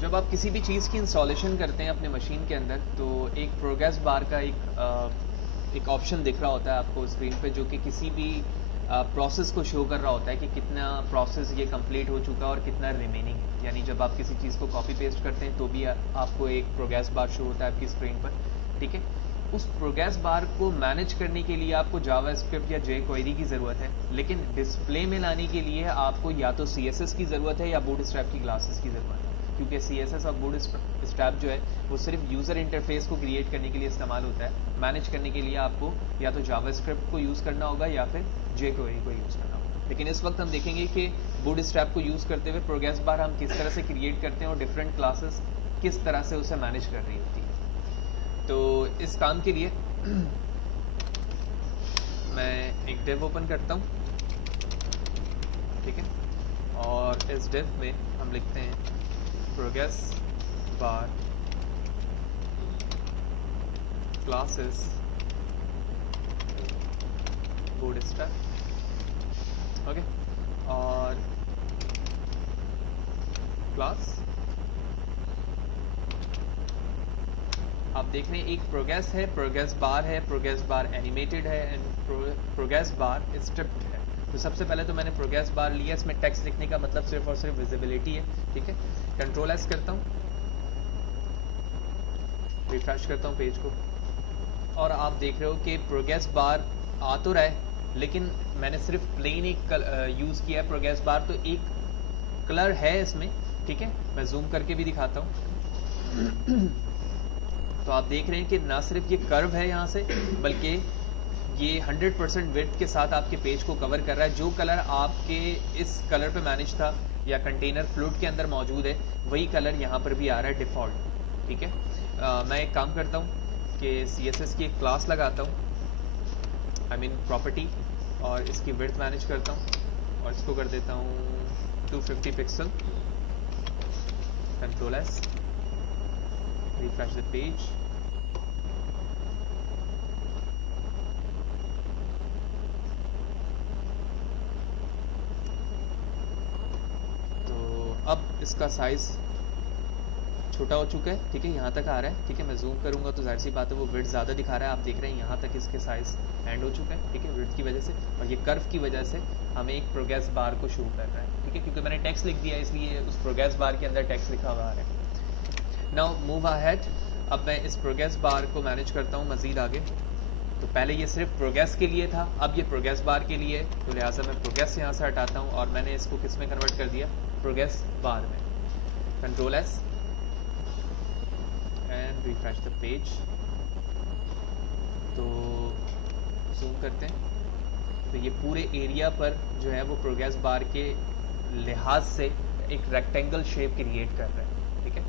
जब आप किसी भी चीज़ की इंस्टॉलेशन करते हैं अपने मशीन के अंदर, तो एक प्रोग्रेस बार का एक ऑप्शन दिख रहा होता है आपको स्क्रीन पे, जो कि किसी भी प्रोसेस को शो कर रहा होता है कि कितना प्रोसेस ये कंप्लीट हो चुका है और कितना रिमेनिंग है। यानी जब आप किसी चीज़ को कॉपी पेस्ट करते हैं तो भी आपको एक प्रोग्रेस बार शो होता है आपकी स्क्रीन पर, ठीक है। उस प्रोग्रेस बार को मैनेज करने के लिए आपको जावास्क्रिप्ट या jQuery की ज़रूरत है, लेकिन डिस्प्ले में लाने के लिए आपको या तो CSS की ज़रूरत है या बूटस्ट्रैप की क्लासेस की ज़रूरत है, क्योंकि CSS और बूटस्ट्रैप जो है वो सिर्फ यूज़र इंटरफेस को क्रिएट करने के लिए इस्तेमाल होता है। मैनेज करने के लिए आपको या तो जावास्क्रिप्ट को यूज़ करना होगा या फिर jQuery को यूज़ करना होगा। लेकिन इस वक्त हम देखेंगे कि बूटस्ट्रैप को यूज़ करते हुए प्रोग्रेस बार हम किस तरह से क्रिएट करते हैं और डिफरेंट क्लासेस किस तरह से उसे मैनेज कर रही होती है। तो इस काम के लिए मैं एक डिव ओपन करता हूँ, ठीक है। और इस डिव में हम लिखते हैं progress bar classes bootstrap, okay. और क्लास आप देख रहे हैं एक प्रोग्रेस है, प्रोग्रेस बार एनिमेटेड है एंड प्रोग्रेस बार स्ट्रिप्ड है। तो सबसे पहले तो मैंने प्रोग्रेस बार लिया, इसमें टेक्स्ट लिखने का मतलब सिर्फ और सिर्फ विजिबिलिटी है, ठीक है। कंट्रोल एस करता हूँ, रिफ्रेश करता हूँ पेज को, और आप देख रहे हो कि प्रोग्रेस बार आ तो रहा है, लेकिन मैंने सिर्फ प्लेन एक यूज़ किया है प्रोग्रेस बार, तो एक कलर है इसमें, ठीक है। मैं जूम करके भी दिखाता हूँ। तो आप देख रहे हैं कि ना सिर्फ ये कर्व है यहाँ से, बल्कि ये 100% विड्थ के साथ आपके पेज को कवर कर रहा है। जो कलर आपके इस कलर पे मैनेज था या कंटेनर फ्लूट के अंदर मौजूद है, वही कलर यहाँ पर भी आ रहा है डिफ़ॉल्ट, ठीक है। मैं एक काम करता हूँ कि CSS की एक क्लास लगाता हूँ, आई मीन प्रॉपर्टी, और इसकी विड्थ मैनेज करता हूँ और इसको कर देता हूँ 250 pixel. Control S, refresh the page, तो अब इसका साइज छोटा हो चुका है, ठीक है। यहाँ तक आ रहा है, ठीक है। मैं जूम करूँगा तो जाहिर सी बात है वो विड्थ ज़्यादा दिखा रहा है। आप देख रहे हैं यहाँ तक इसके साइज एंड हो चुका है, ठीक है, विड्थ की वजह से, और ये कर्व की वजह से हमें एक प्रोग्रेस बार को शो कर रहा है, ठीक है, क्योंकि मैंने टेक्स्ट लिख दिया इसलिए उस प्रोग्रेस बार के अंदर टेक्स्ट लिखा हुआ आ रहा है। नाउ मूव अहेड, अब मैं इस प्रोग्रेस बार को मैनेज करता हूँ मज़ीद आगे। तो पहले ये सिर्फ प्रोग्रेस के लिए था, अब ये प्रोग्रेस बार के लिए, तो लिहाजा मैं प्रोग्रेस यहाँ से हटाता हूँ और मैंने इसको किस में कन्वर्ट कर दिया, प्रोग्रेस बार में। Control S and refresh the page. तो जूम करते हैं, तो ये पूरे एरिया पर जो है वो प्रोग्रेस बार के लिहाज से एक रेक्टेंगल शेप क्रिएट कर रहा है, ठीक है।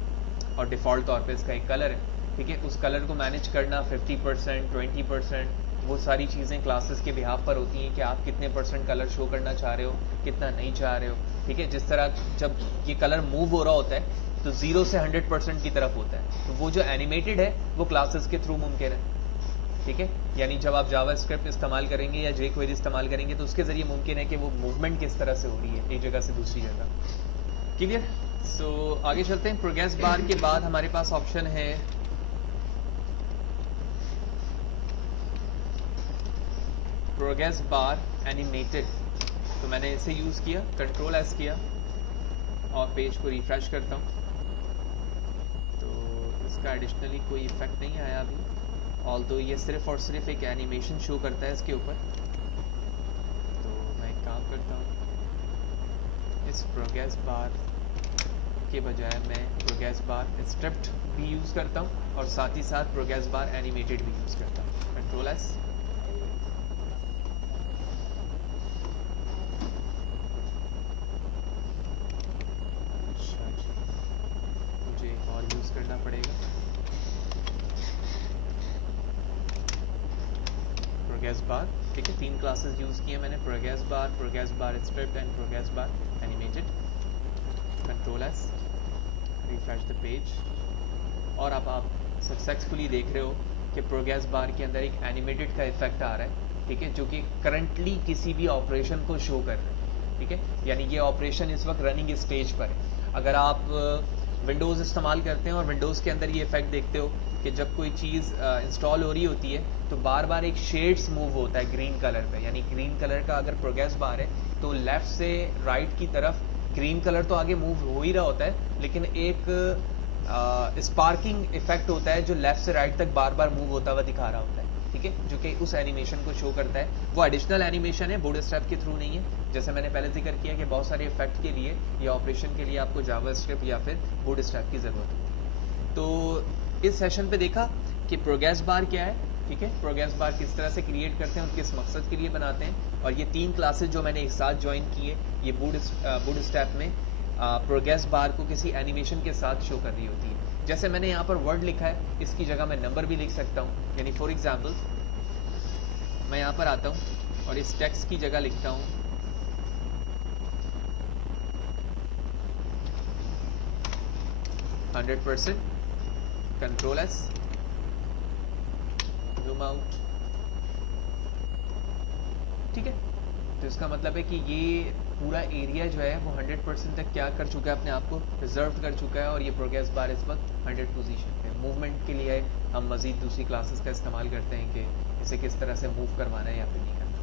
और डिफ़ॉल्ट तौर पे इसका एक कलर है, ठीक है। उस कलर को मैनेज करना 50%, 20%, वो सारी चीज़ें क्लासेस के बिहाफ पर होती हैं कि आप कितने % कलर शो करना चाह रहे हो, कितना नहीं चाह रहे हो, ठीक है। जिस तरह जब ये कलर मूव हो रहा होता है तो 0 से 100% की तरफ होता है, तो वो जो एनिमेटेड है वो क्लासेस के थ्रू मुमकिन है, ठीक है। यानी जब आप जावास्क्रिप्ट इस्तेमाल करेंगे या jQuery इस्तेमाल करेंगे तो उसके ज़रिए मुमकिन है कि वो मूवमेंट किस तरह से हो रही है एक जगह से दूसरी जगह। क्लियर? सो आगे चलते हैं। प्रोग्रेस बार के बाद हमारे पास ऑप्शन है प्रोग्रेस बार एनिमेटेड। तो मैंने इसे यूज़ किया, कंट्रोल एस किया और पेज को रिफ्रेश करता हूँ, तो इसका एडिशनली कोई इफेक्ट नहीं आया अभी, ऑल्दो ये सिर्फ और सिर्फ एक एनिमेशन शो करता है इसके ऊपर। तो मैं एक काम करता हूँ, इस प्रोग्रेस बार के बजाय मैं प्रोग्रेस बार स्ट्रिप्ड भी यूज़ करता हूँ और साथ ही साथ प्रोग्रेस बार एनिमेटेड भी यूज़ करता हूँ। कंट्रोल एस, मुझे और यूज़ करना पड़ेगा प्रोग्रेस बार, ठीक है। 3 क्लासेस यूज़ किए मैंने, progress bar striped and progress bar animated. Control S, refresh the page, और अब आप सक्सेसफुली देख रहे हो कि प्रोग्रेस बार के अंदर एक एनिमेटेड का इफेक्ट आ रहा है, ठीक है, जो कि करंटली किसी भी ऑपरेशन को शो कर रहा है, ठीक है। यानी ये ऑपरेशन इस वक्त रनिंग स्टेज पर है। अगर आप विंडोज़ इस्तेमाल करते हैं और विंडोज़ के अंदर ये इफेक्ट देखते हो कि जब कोई चीज़ इंस्टॉल हो रही होती है तो बार बार एक शेड्स मूव होता है ग्रीन कलर पे, यानी ग्रीन कलर का अगर प्रोग्रेस बार है तो लेफ़्ट से राइट की तरफ ग्रीन कलर तो आगे मूव हो ही रहा होता है, लेकिन एक स्पार्किंग इफेक्ट होता है जो लेफ़्ट से राइट तक बार बार मूव होता हुआ दिखा रहा होता है, ठीक है, जो कि उस एनिमेशन को शो करता है। वो एडिशनल एनिमेशन है, बूटस्ट्रैप के थ्रू नहीं है। जैसे मैंने पहले जिक्र किया कि बहुत सारे इफेक्ट के लिए या ऑपरेशन के लिए आपको जावास्क्रिप्ट या फिर बूटस्ट्रैप की ज़रूरत होती है। तो इस सेशन पे देखा कि प्रोग्रेस बार क्या है, ठीक है, प्रोग्रेस बार किस तरह से क्रिएट करते हैं और किस मकसद के लिए बनाते हैं, और ये 3 क्लासेस जो मैंने एक साथ ज्वाइन की है ये बूटस्ट्रैप में प्रोग्रेस बार को किसी एनिमेशन के साथ शो कर रही होती है। जैसे मैंने यहाँ पर वर्ड लिखा है, इसकी जगह मैं नंबर भी लिख सकता हूँ, यानी फॉर एग्जांपल मैं यहाँ पर आता हूँ और इस टेक्स्ट की जगह लिखता हूँ 100%, कंट्रोल एस, जूम आउट, ठीक है। तो इसका मतलब है कि ये पूरा एरिया जो है वो 100% तक क्या कर चुका है, अपने आप को रिजर्व कर चुका है, और ये प्रोग्रेस बार इस वक्त 100 पोजीशन पे। मूवमेंट के लिए हम मज़ीद दूसरी क्लासेस का इस्तेमाल करते हैं कि इसे किस तरह से मूव करवाना है या फिर नहीं करना।